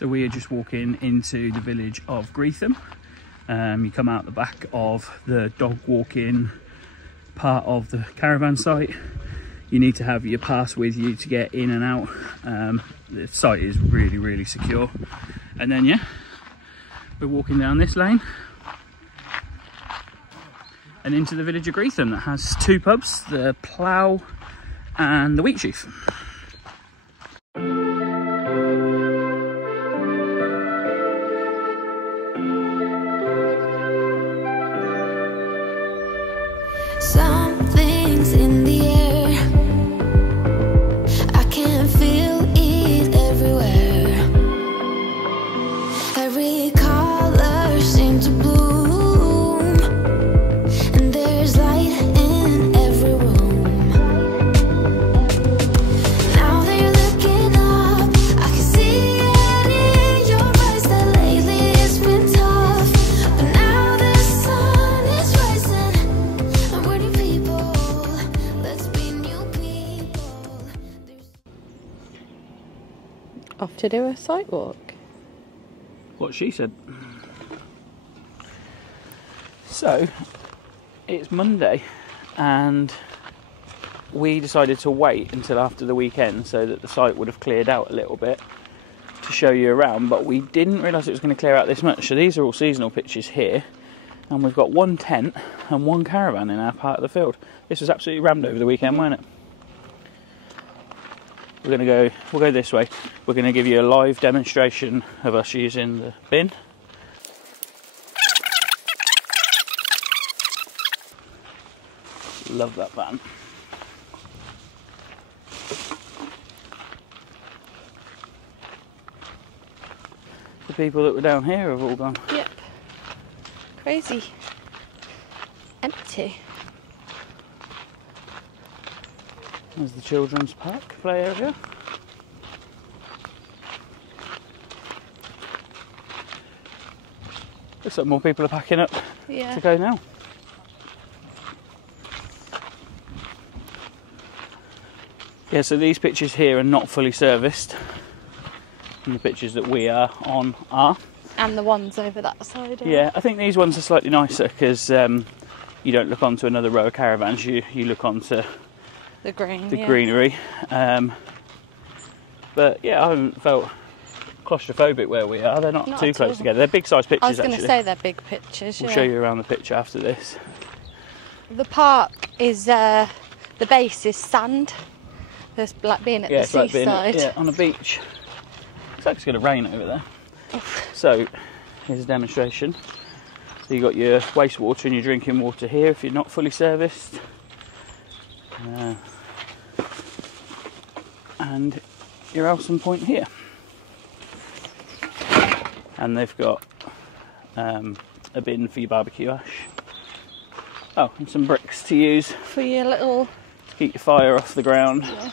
So we are just walking into the village of Greetham. You come out the back of the dog walking part of the caravan site. You need to have your pass with you to get in and out. The site is really secure. And then yeah, we're walking down this lane and into the village of Greetham that has two pubs, the Plough and the Wheatsheaf. Something's in the air, I can feel it everywhere. Every color seems to bloom, and there's light in every room. Now they're looking up, I can see it in your eyes that lately it's been tough. But now the sun is rising, and we're new people, let's be new people. Off to do a site walk. What she said. So it's Monday and we decided to wait until after the weekend so that the site would have cleared out a little bit to show you around, but we didn't realise it was going to clear out this much. So these are all seasonal pitches here, and we've got one tent and one caravan in our part of the field. This was absolutely rammed over the weekend, wasn't it? We'll go this way. We're going to give you a live demonstration of us using the bin. Love that van. The people that were down here have all gone. Yep. Crazy. Empty. There's the children's park play area. Looks like more people are packing up to go now. Yeah, so these pitches here are not fully serviced, and the pitches that we are on are. And the ones over that side. Yeah, I think these ones are slightly nicer because you don't look onto another row of caravans, you look onto the greenery. But yeah, I haven't felt claustrophobic where we are. They're not too close together. They're big size pitches. I was going to actually say they're big pitches. We'll show you around the picture after this. The park is the base is sand. It's like being at the seaside. Yeah, on a beach. It's like it's going to rain over there. So here's a demonstration. So you got your wastewater and your drinking water here if you're not fully serviced. And your Elson point here. And they've got a bin for your barbecue ash. Oh, and some bricks to use for your little to keep your fire off the ground. Yeah.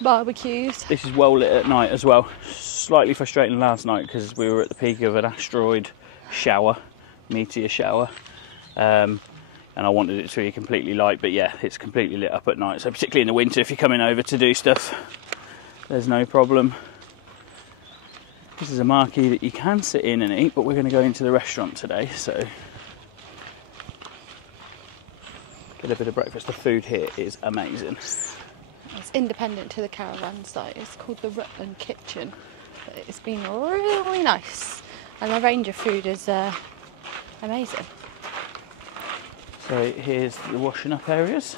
Barbecues. This is well lit at night as well. Slightly frustrating last night because we were at the peak of an asteroid shower, meteor shower, and I wanted it to be completely light, but yeah, it's completely lit up at night. So particularly in the winter, if you're coming over to do stuff, there's no problem. This is a marquee that you can sit in and eat, but we're going to go into the restaurant today, so get a bit of breakfast. The food here is amazing. It's independent to the caravan site. It's called the Rutland Kitchen. But it's been really nice, and the range of food is amazing. So here's the washing up areas,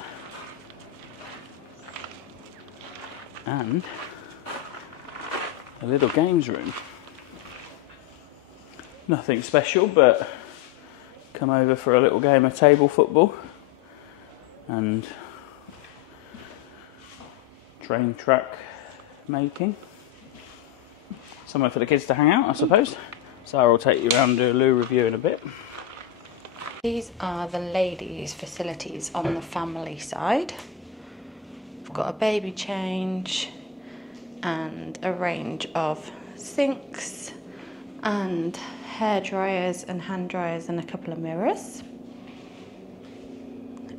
and a little games room. Nothing special, but come over for a little game of table football and train track making. Somewhere for the kids to hang out, I suppose. Sara will take you around and do a loo review in a bit. These are the ladies' facilities on the family side. We've got a baby change and a range of sinks and hair dryers and hand dryers and a couple of mirrors.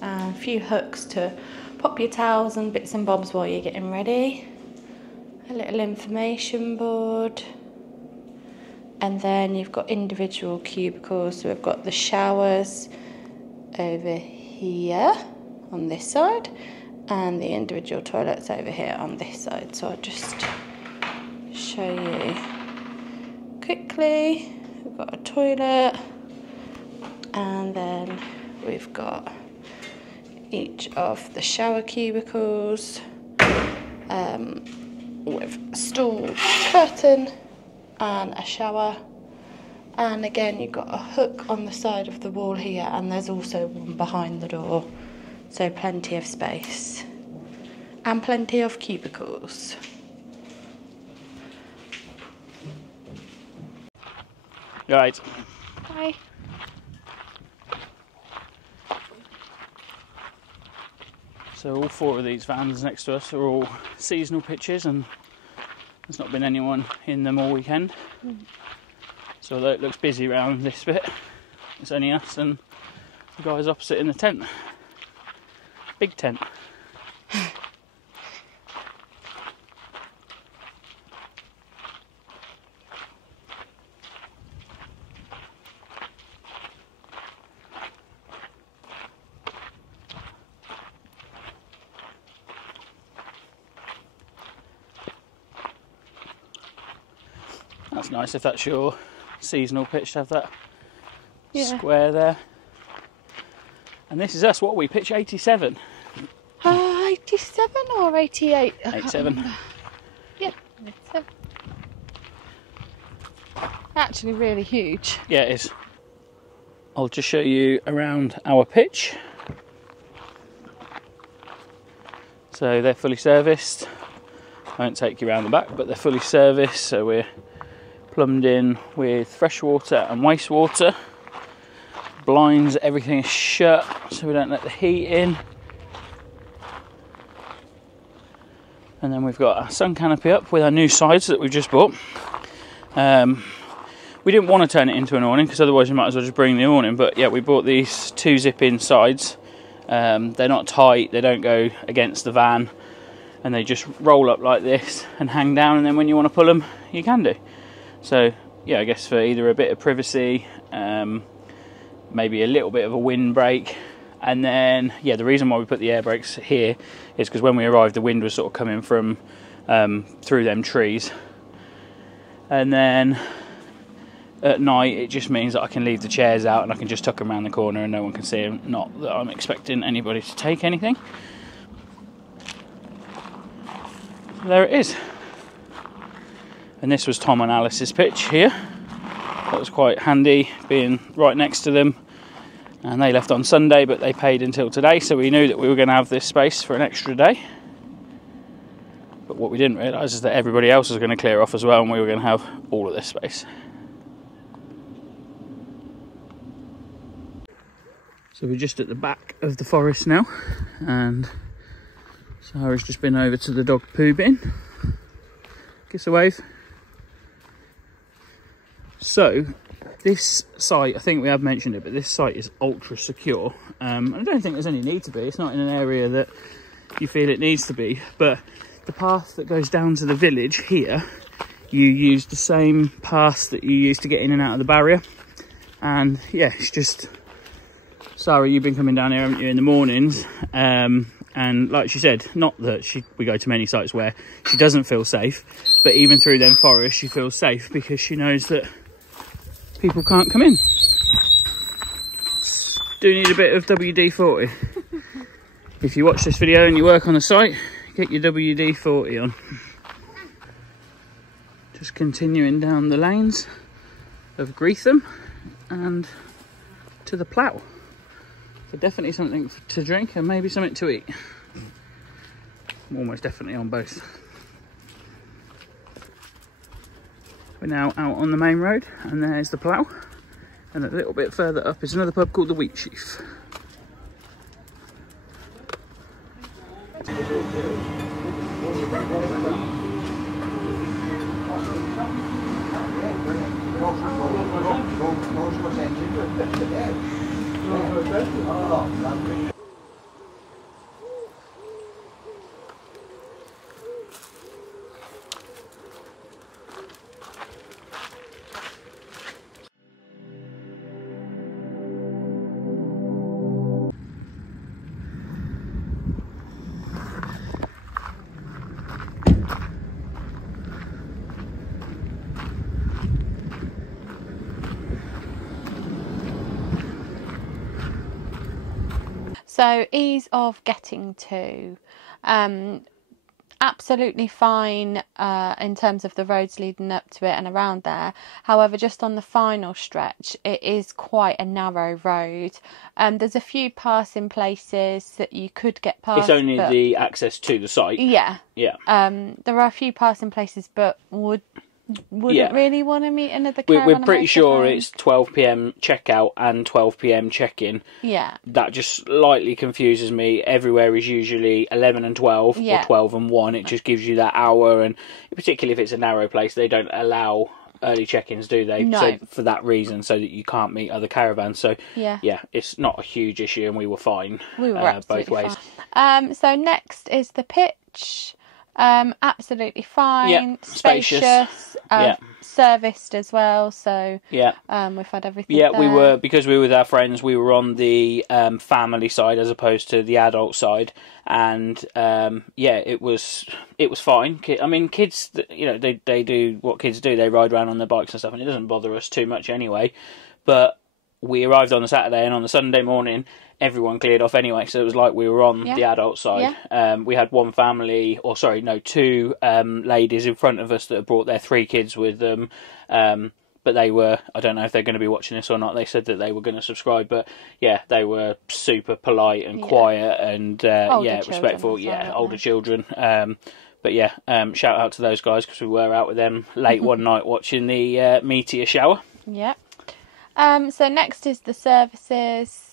A few hooks to pop your towels and bits and bobs while you're getting ready. A little information board. And then you've got individual cubicles. So we've got the showers over here on this side, and the individual toilets over here on this side. So I'll just show you quickly. We've got a toilet, and then we've got each of the shower cubicles with a stool, curtain, and a shower. And again, you've got a hook on the side of the wall here, and there's also one behind the door, so plenty of space and plenty of cubicles. Right. Bye. So all 4 of these vans next to us are all seasonal pitches, and there's not been anyone in them all weekend. So although it looks busy around this bit, it's only us and the guys opposite in the tent. Big tent. That's nice if that's your seasonal pitch to have that square there. And this is us. What are we? Pitch 87? 87 or 88? 87. Yeah, 87. Actually really huge. Yeah, it is. I'll just show you around our pitch. So they're fully serviced. I won't take you around the back, but they're fully serviced. So we're plumbed in with fresh water and wastewater. Blinds, everything is shut so we don't let the heat in. And then we've got our sun canopy up with our new sides that we've just bought. We didn't want to turn it into an awning because otherwise you might as well just bring the awning, but yeah, we bought these 2 zip-in sides. They're not tight, they don't go against the van, and they just roll up like this and hang down, and then when you want to pull them you can do. So yeah, I guess for either a bit of privacy, maybe a little bit of a windbreak, and then yeah, the reason why we put the air brakes here is because when we arrived the wind was sort of coming from through them trees, and then at night it just means that I can leave the chairs out and I can just tuck them around the corner and no one can see them. Not that I'm expecting anybody to take anything. There it is. And this was Tom and Alice's pitch here. That was quite handy being right next to them, and they left on Sunday but they paid until today, so we knew that we were going to have this space for an extra day. But what we didn't realise is that everybody else was going to clear off as well, and we were going to have all of this space. So we're just at the back of the forest now, and Sara's just been over to the dog poo bin. Kiss a wave. So this site, I think we have mentioned it, but this site is ultra secure. I don't think there's any need to be. It's not in an area that you feel it needs to be, but the path that goes down to the village here, you use the same path that you use to get in and out of the barrier. And yeah, it's just, Sara, you've been coming down here, haven't you, in the mornings? And like she said, not that we go to many sites where she doesn't feel safe, but even through them forests she feels safe because she knows that people can't come in. Do need a bit of WD-40. If you watch this video and you work on the site, get your WD-40 on. Just continuing down the lanes of Greetham and to the Plough. So definitely something to drink and maybe something to eat. I'm almost definitely on both. We're now out on the main road, and there's the Plough, and a little bit further up is another pub called the Wheatsheaf. So ease of getting to. Absolutely fine in terms of the roads leading up to it and around there. However, just on the final stretch, it is quite a narrow road. There's a few passing places that you could get past. It's only the access to the site. Yeah. Yeah. There are a few passing places, but wouldn't really want to meet another We're caravan. pretty sure it's 12 p.m. checkout and 12 p.m. check-in. Yeah. That just slightly confuses me. Everywhere is usually 11 and 12 or 12 and 1. It just gives you that hour, and particularly if it's a narrow place, they don't allow early check-ins, do they? No. So for that reason, so that you can't meet other caravans. So yeah, it's not a huge issue, and we were fine. We were both ways. Fine. So next is the pitch. Absolutely fine. Yeah, spacious. Serviced as well. So yeah, we've had everything. Yeah, there. we were, because we were with our friends. We were on the family side as opposed to the adult side, and it was fine. I mean, kids, they do what kids do. They ride around on their bikes and stuff, and it doesn't bother us too much anyway. But we arrived on the Saturday, and on the Sunday morning, everyone cleared off anyway, so it was like we were on the adult side. Yeah. We had two ladies in front of us that had brought their 3 kids with them, but they were, I don't know if they're going to be watching this or not, they said that they were going to subscribe, but yeah, they were super polite and quiet and respectful, older children. But yeah, shout out to those guys, because we were out with them late one night watching the meteor shower. Yeah. So next is the services.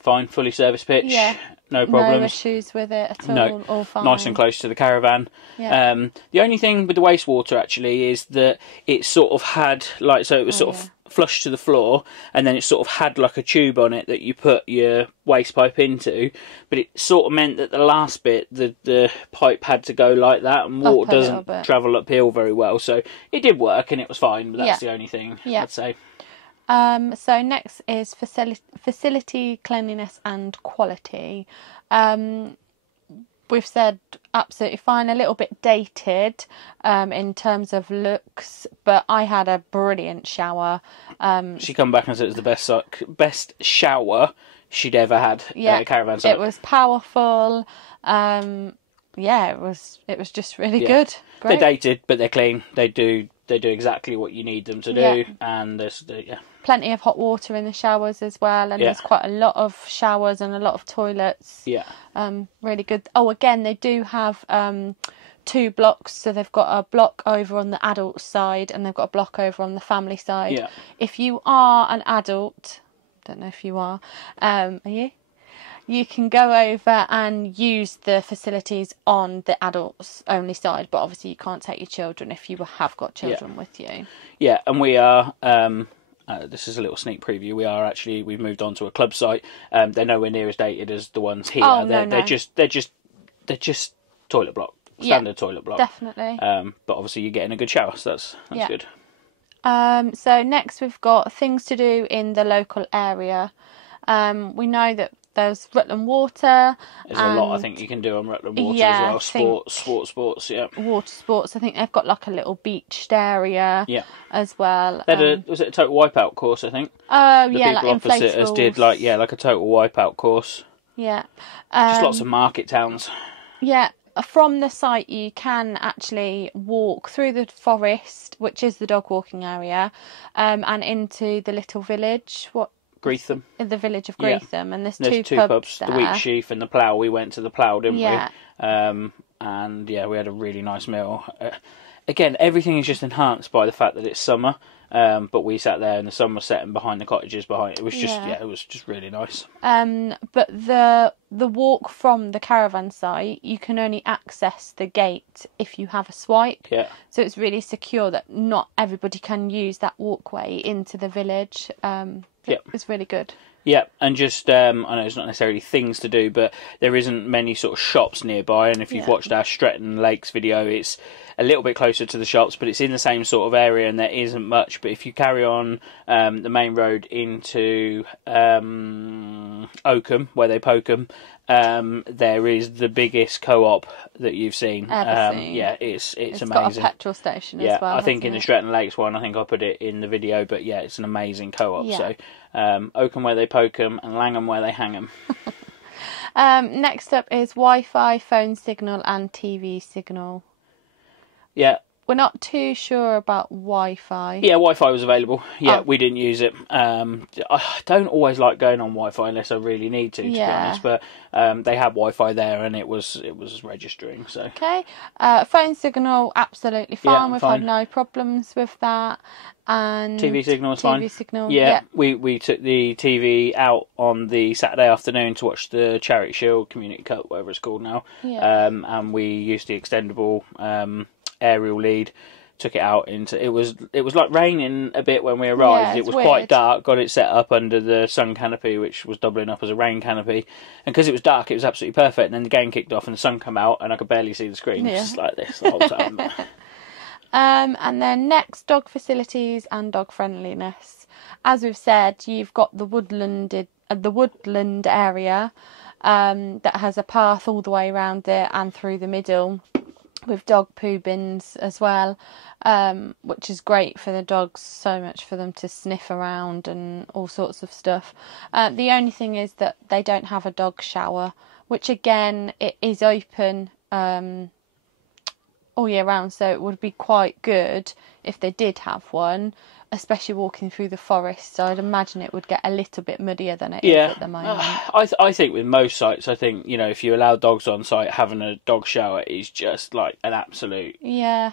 Fine, fully serviced pitch. Yeah. No problems. No issues with it at all. No, all fine. Nice and close to the caravan. Yeah. The only thing with the wastewater actually is that it sort of had it was sort of flush to the floor, and then it sort of had like a tube on it that you put your waste pipe into, but it sort of meant that the last bit, the pipe had to go like that, and water doesn't travel uphill very well. So it did work and it was fine, but that's the only thing I'd say. So next is facility cleanliness and quality. We've said absolutely fine, a little bit dated in terms of looks, but I had a brilliant shower. She come back and said it was the best shower she'd ever had at a caravan site. It was powerful. It was just really good. Great. They're dated, but they're clean. They do exactly what you need them to do, and there's plenty of hot water in the showers as well, and there's quite a lot of showers and a lot of toilets. Really good. Oh, again, they do have 2 blocks, so they've got a block over on the adult side and they've got a block over on the family side. If you are an adult, don't know if you are you? You can go over and use the facilities on the adults only side, but obviously you can't take your children if you have got children with you. Yeah, and we are, this is a little sneak preview, we've moved on to a club site. They're nowhere near as dated as the ones here. They're just toilet block, standard toilet block. Definitely. But obviously you're getting a good shower, so that's good. So next we've got things to do in the local area. We know that there's Rutland Water. There's a lot I think you can do on Rutland Water as well. Sports, Water sports. I think they've got like a little beached area as well. Was it a total wipeout course, I think? Oh, the yeah, like people opposite us did like a total wipeout course. Yeah. Just lots of market towns. Yeah. From the site you can actually walk through the forest, which is the dog walking area, and into the little village. Greetham. In the village of Greetham, and there's two pubs there. The Wheat Sheaf and the Plough. We went to the Plough, didn't we? And we had a really nice meal. Again, everything is just enhanced by the fact that it's summer. But we sat there and the sun was setting behind the cottages behind. It was just it was just really nice. But the walk from the caravan site, you can only access the gate if you have a swipe. Yeah. So it's really secure that not everybody can use that walkway into the village. It's really good. Yeah, and just, I know it's not necessarily things to do, but there isn't many sort of shops nearby, and if you've watched our Stretton Lakes video, it's a little bit closer to the shops, but it's in the same sort of area, and there isn't much. But if you carry on the main road into, Oakham, where they poke 'em, there is the biggest co-op that you've seen. Ever seen. Yeah, it's amazing. Got a petrol station as well. I think in the hasn't Stretton Lakes one, I think I put it in the video, but yeah, it's an amazing co-op. Yeah. So Oakham where they poke 'em and Langham where they hang 'em. Next up is Wi-Fi, phone signal and TV signal. Yeah. We're not too sure about Wi-Fi. Yeah, Wi-Fi was available. Yeah, Oh. we didn't use it. I don't always like going on Wi-Fi unless I really need to be Yeah. honest. But they had Wi-Fi there, and it was registering. So Okay. Phone signal, absolutely fine. We've fine. had no problems with that. And TV signal was TV fine. signal, Yeah, we took the TV out on the Saturday afternoon to watch the Charity Shield Community Cup, whatever it's called now. Yeah. And we used the extendable aerial lead. Took it out into it was like raining a bit when we arrived. Yeah, It was it's quite weird. dark. Got it set up under the sun canopy, which was doubling up as a rain canopy. And because it was dark, it was absolutely perfect. And then the game kicked off, and the sun came out, and I could barely see the screen. It was just like this the whole time. And then next, dog facilities and dog friendliness. As we've said, you've got the woodland area that has a path all the way around it and through the middle, with dog poo bins as well, which is great for the dogs, so much for them to sniff around and all sorts of stuff. The only thing is that they don't have a dog shower, which again, it is open all year round, so it would be quite good if they did have one, especially walking through the forest. So I'd imagine it would get a little bit muddier than it is at the moment. I think with most sites, I think, you know, if you allow dogs on site, having a dog shower is just like an absolute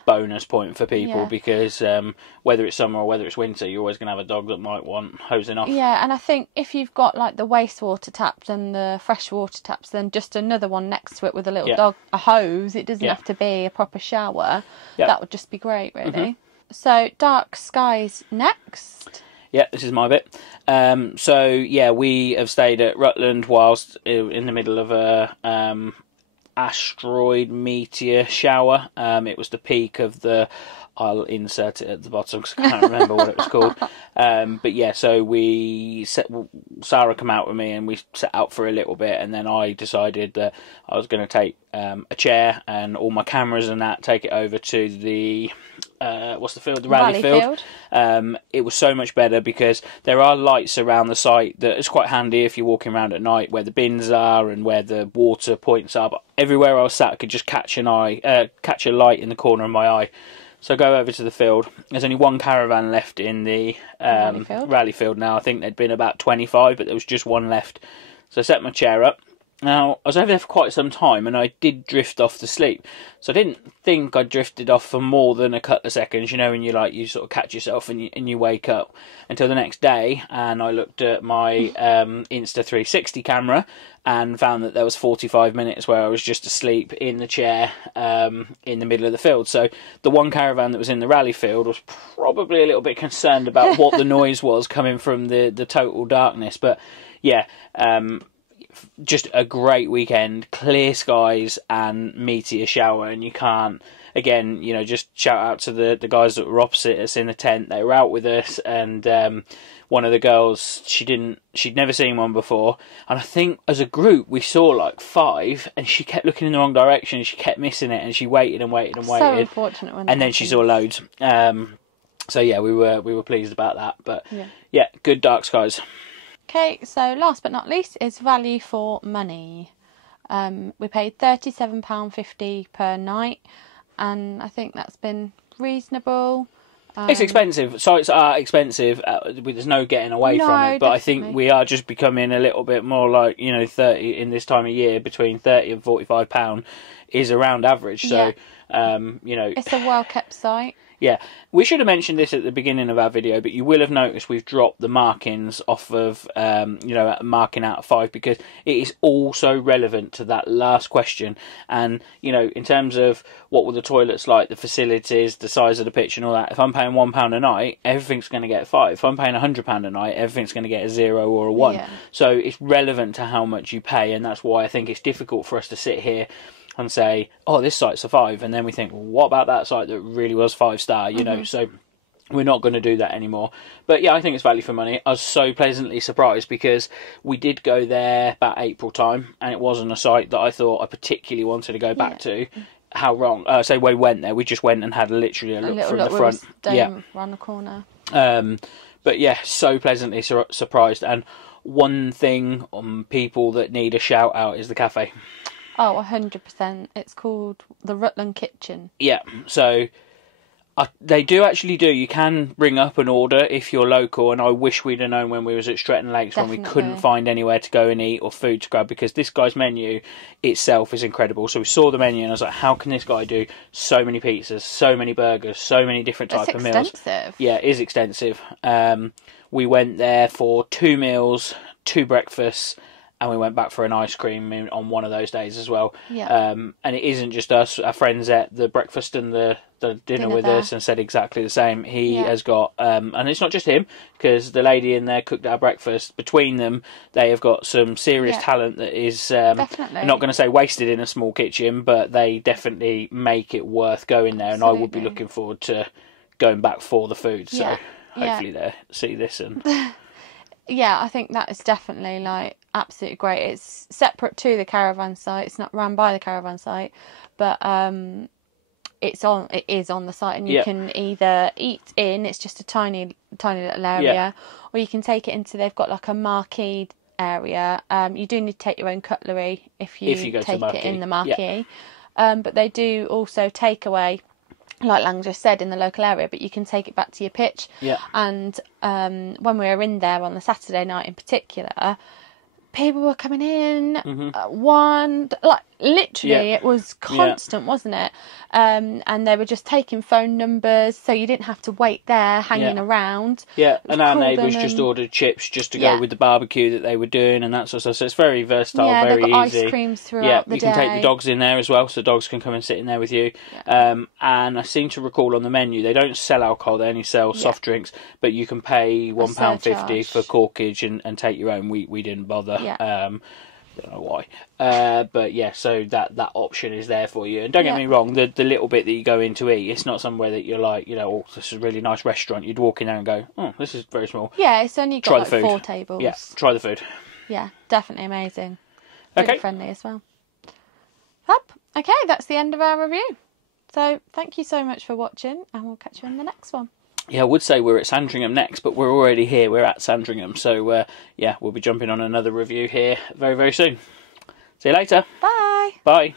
bonus point for people. Yeah. Because whether it's summer or whether it's winter, you're always going to have a dog that might want hosing off. Yeah, and I think if you've got like the wastewater taps and the freshwater taps, then just another one next to it with a little dog, a hose. It doesn't have to be a proper shower. Yeah. That would just be great, really. So dark skies next. Yeah, this is my bit. So yeah, we have stayed at Rutland whilst in the middle of a asteroid meteor shower. It was the peak of the. I'll insert it at the bottom because I can't remember what it was called. But yeah, so Sara come out with me and we set out for a little bit, and then I decided that I was going to take a chair and all my cameras and that, take it over to the what's the field? The rally field. It was so much better because there are lights around the site that is quite handy if you're walking around at night, where the bins are and where the water points are. But everywhere I was sat, I could just catch a light in the corner of my eye. So I go over to the field. There's only one caravan left in the rally field now. I think there'd been about 25, but there was just one left. So I set my chair up. Now, I was over there for quite some time, and I did drift off to sleep. So I didn't think I drifted off for more than a couple of seconds, you know, when you sort of catch yourself and you wake up, until the next day, and I looked at my Insta360 camera and found that there was 45 minutes where I was just asleep in the chair in the middle of the field. So the one caravan that was in the rally field was probably a little bit concerned about what the noise was coming from the total darkness. But yeah, just a great weekend, clear skies and meteor shower, and you can't, again, you know, just shout out to the guys that were opposite us in the tent. They were out with us, and one of the girls, she'd never seen one before, and I think as a group we saw like 5, and she kept looking in the wrong direction, and she kept missing it, and she waited and waited and waited. So unfortunate when and then she saw loads. So yeah, we were pleased about that. But yeah, good dark skies. Okay, so last but not least is value for money. We paid £37.50 per night, and I think that's been reasonable. It's expensive. Sites are expensive. There's no getting away from it. But definitely. I think we are just becoming a little bit more like, you know, 30 in this time of year, between £30 and £45 is around average. So, you know, it's a well kept site. Yeah, we should have mentioned this at the beginning of our video, but you will have noticed we've dropped the markings off of, you know, marking out of 5, because it is also relevant to that last question. And, you know, in terms of what were the toilets like, the facilities, the size of the pitch and all that, if I'm paying £1 a night, everything's going to get a 5. If I'm paying £100 a night, everything's going to get a 0 or a 1. Yeah. So it's relevant to how much you pay, and that's why I think it's difficult for us to sit here and say, oh, this site's a 5, and then we think, well, what about that site that really was 5-star, you know? So We're not going to do that anymore. But yeah, I think it's value for money. I was so pleasantly surprised because we did go there about April time, and it wasn't a site that I thought I particularly wanted to go back to. How wrong? So we went there. We just went and had literally a look from the front. Around the corner. But yeah, so pleasantly surprised. And one thing on people that need a shout out is the cafe. Oh, 100%. It's called the Rutland Kitchen. Yeah, so they do actually do. You can ring up and order if you're local, and I wish we'd have known when we was at Stretton Lakes when we couldn't find anywhere to go and eat or food to grab, because this guy's menu itself is incredible. So we saw the menu and I was like, how can this guy do so many pizzas, so many burgers, so many different types of meals? It's extensive. Yeah, it is extensive. We went there for 2 meals, 2 breakfasts, and we went back for an ice cream on one of those days as well. Yeah. And it isn't just us. Our friends at the breakfast and the dinner with there. us and said exactly the same. He has got, and it's not just him, because the lady in there cooked our breakfast. Between them, they have got some serious talent that is, I'm not going to say wasted in a small kitchen, but they definitely make it worth going there. And I would be looking forward to going back for the food. So hopefully they see this and... Yeah, I think that is definitely like absolutely great. It's separate to the caravan site. It's not run by the caravan site, but it is on the site, and you can either eat in. It's just a tiny little area, or you can take it into. They've got like a marquee area. You do need to take your own cutlery if you take it in the marquee. But they do also take away, like Lang just said, in the local area, but you can take it back to your pitch. And when we were in there on the Saturday night in particular, people were coming in, one, like literally it was constant, wasn't it? And they were just taking phone numbers, so you didn't have to wait there hanging around. And our neighbours just ordered chips just to go with the barbecue that they were doing and that sort of stuff. So it's very versatile, very they've got easy. Ice creams throughout the day. You can take the dogs in there as well, so dogs can come and sit in there with you. And I seem to recall on the menu, they don't sell alcohol, they only sell soft drinks, but you can pay £1.50 for corkage and take your own. We didn't bother. Don't know why, but yeah. So that option is there for you. And don't get me wrong, the little bit that you go in to eat, it's not somewhere that you're like, oh, this is a really nice restaurant. You'd walk in there and go, oh, this is very small. Yeah, it's only got like 4 tables. Yeah, try the food. Yeah, definitely amazing. Okay. Really friendly as well. Fab. Okay, that's the end of our review. So thank you so much for watching, and we'll catch you in the next one. Yeah, I would say we're at Sandringham next, but we're already here. We're at Sandringham. So, yeah, we'll be jumping on another review here very, very soon. See you later. Bye. Bye.